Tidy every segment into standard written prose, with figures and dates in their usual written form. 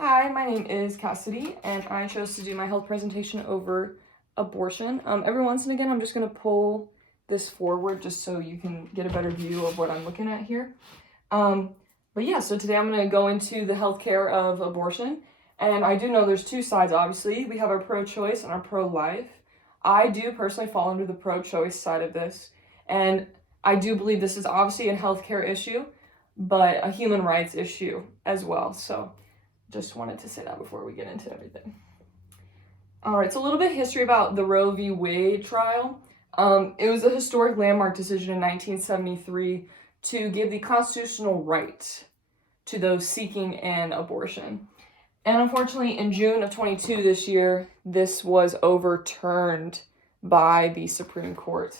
Hi, my name is Cassidy, and I chose to do my health presentation over abortion. Every once and again, I'm just going to pull this forward just so you can get a better view of what I'm looking at here. But yeah, so today I'm going to go into the healthcare of abortion, and I do know there's two sides, obviously. We have our pro-choice and our pro-life. I do personally fall under the pro-choice side of this, and I do believe this is obviously a healthcare issue, but a human rights issue as well. So just wanted to say that before we get into everything. All right, so a little bit of history about the Roe v. Wade trial. It was a historic landmark decision in 1973 to give the constitutional right to those seeking an abortion. And unfortunately, in June of 22 this year, this was overturned by the Supreme Court.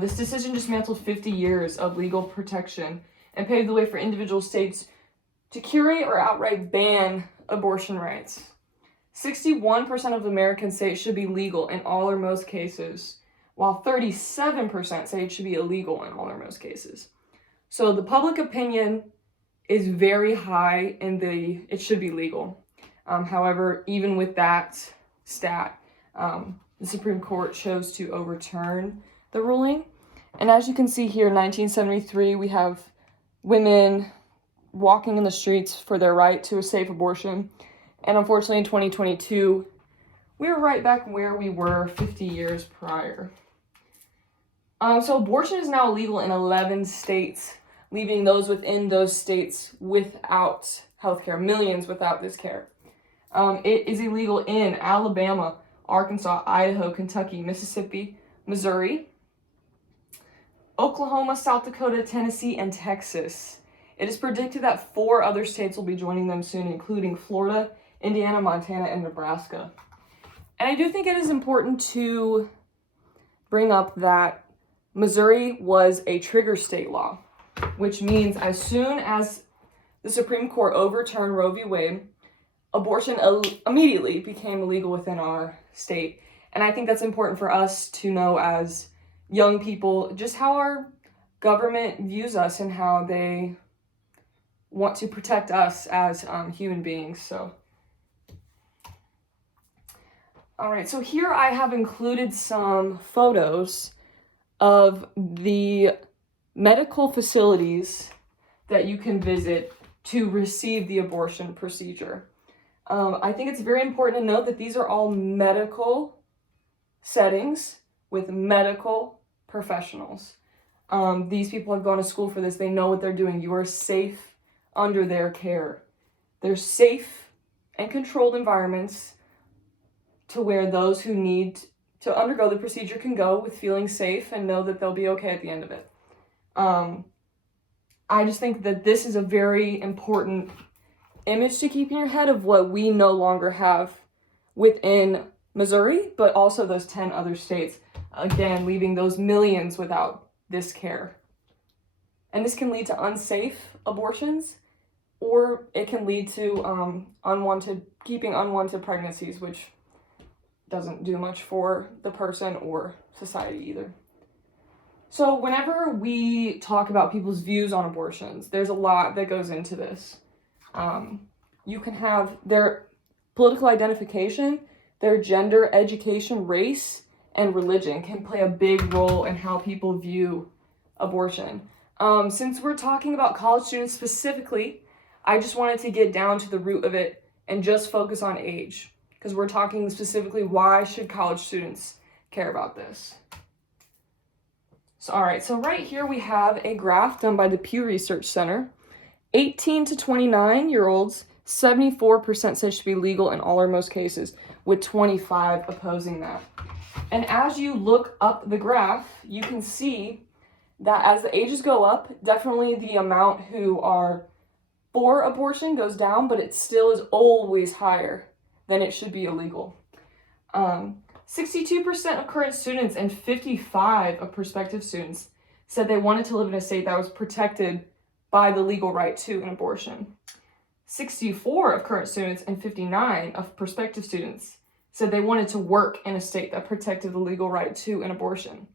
This decision dismantled 50 years of legal protection and paved the way for individual states to curate or outright ban abortion rights. 61% of American say it should be legal in all or most cases, while 37% say it should be illegal in all or most cases. So the public opinion is very high in it should be legal. However, even with that stat, the Supreme Court chose to overturn the ruling. And as you can see here, in 1973, we have women walking in the streets for their right to a safe abortion. And unfortunately, in 2022, we were right back where we were 50 years prior. So abortion is now illegal in 11 states, leaving those within those states without healthcare, millions without this care. It is illegal in Alabama, Arkansas, Idaho, Kentucky, Mississippi, Missouri, Oklahoma, South Dakota, Tennessee, and Texas. It is predicted that 4 other states will be joining them soon, including Florida, Indiana, Montana, and Nebraska. And I do think it is important to bring up that Missouri was a trigger state law, which means as soon as the Supreme Court overturned Roe v. Wade, abortion immediately became illegal within our state. And I think that's important for us to know as young people, just how our government views us and how they want to protect us as human beings. So, all right, so here I have included some photos of the medical facilities that you can visit to receive the abortion procedure. I think it's very important to note that these are all medical settings with medical professionals. These people have gone to school for this. They know what they're doing. You are safe under their care. They're safe and controlled environments to where those who need to undergo the procedure can go with feeling safe and know that they'll be okay at the end of it. I just think that this is a very important image to keep in your head of what we no longer have within Missouri, but also those 10 other states, again, leaving those millions without this care. And this can lead to unsafe abortions, or it can lead to keeping unwanted pregnancies, which doesn't do much for the person or society either. So whenever we talk about people's views on abortions, there's a lot that goes into this. You can have their political identification, their gender, education, race, and religion can play a big role in how people view abortion. Since we're talking about college students specifically, I just wanted to get down to the root of it and just focus on age, because we're talking specifically why should college students care about this. So, all right, so right here we have a graph done by the Pew Research Center. 18 to 29-year-olds, 74% say it should be legal in all or most cases, with 25 opposing that. And as you look up the graph, you can see that as the ages go up, definitely the amount who are for abortion goes down, but it still is always higher than it should be illegal. 62% of current students and 55% of prospective students said they wanted to live in a state that was protected by the legal right to an abortion. 64% of current students and 59% of prospective students said they wanted to work in a state that protected the legal right to an abortion.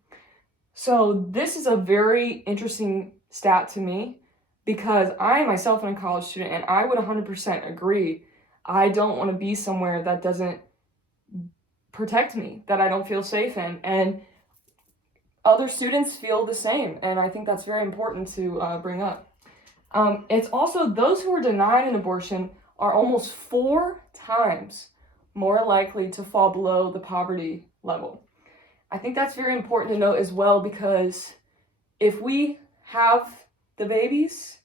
So this is a very interesting stat to me, because I myself am a college student and I would 100% agree. I don't want to be somewhere that doesn't protect me, that I don't feel safe in. And other students feel the same. And I think that's very important to bring up. It's also those who are denied an abortion are almost 4 times more likely to fall below the poverty level. I think that's very important to note as well, because if we have the babies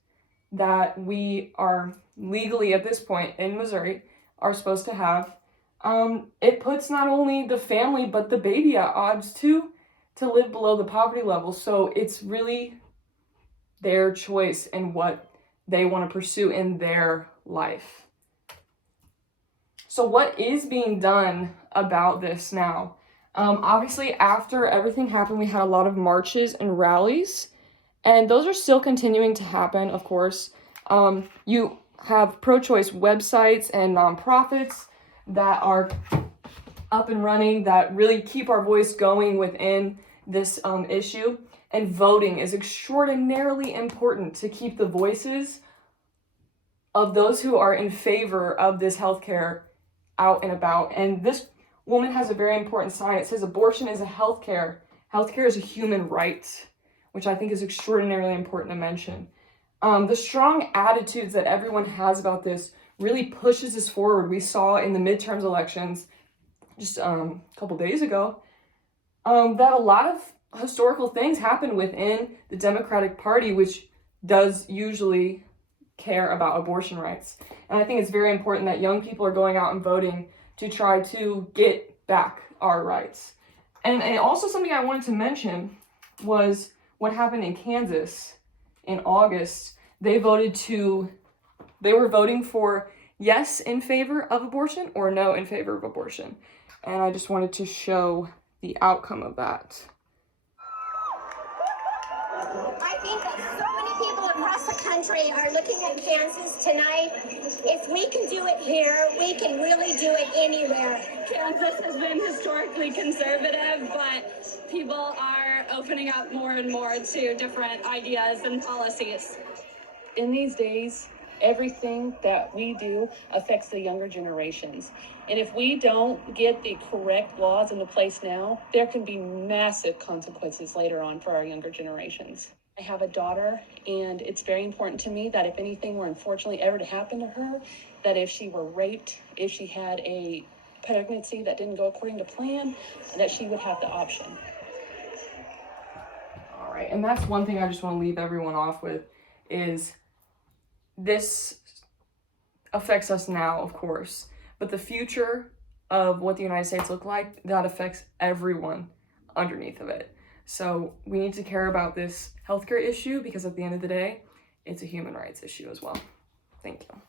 that we are legally at this point in Missouri are supposed to have, it puts not only the family but the baby at odds too to live below the poverty level. So it's really their choice and what they want to pursue in their life. So what is being done about this now? Obviously, after everything happened, we had a lot of marches and rallies, and those are still continuing to happen, of course. You have pro-choice websites and nonprofits that are up and running that really keep our voice going within this issue. And voting is extraordinarily important to keep the voices of those who are in favor of this healthcare out and about. And this woman has a very important sign. It says abortion is a healthcare. Healthcare is a human right, which I think is extraordinarily important to mention. The strong attitudes that everyone has about this really pushes us forward. We saw in the midterms elections just a couple days ago that a lot of historical things happen within the Democratic Party, which does usually care about abortion rights. And I think it's very important that young people are going out and voting to try to get back our rights. And also something I wanted to mention was what happened in Kansas in August. They were voting for yes in favor of abortion or no in favor of abortion. And I just wanted to show the outcome of that. I think that so many people across the country are looking at Kansas tonight. If we can do it here, we can really do it anywhere. Kansas has been historically conservative, but people are opening up more and more to different ideas and policies. In these days, everything that we do affects the younger generations. And if we don't get the correct laws into place now, there can be massive consequences later on for our younger generations. I have a daughter, and it's very important to me that if anything were unfortunately ever to happen to her, that if she were raped, if she had a pregnancy that didn't go according to plan, that she would have the option. All right, and that's one thing I just want to leave everyone off with is this affects us now, of course, but the future of what the United States look like, that affects everyone underneath of it. So we need to care about this healthcare issue because at the end of the day, it's a human rights issue as well. Thank you.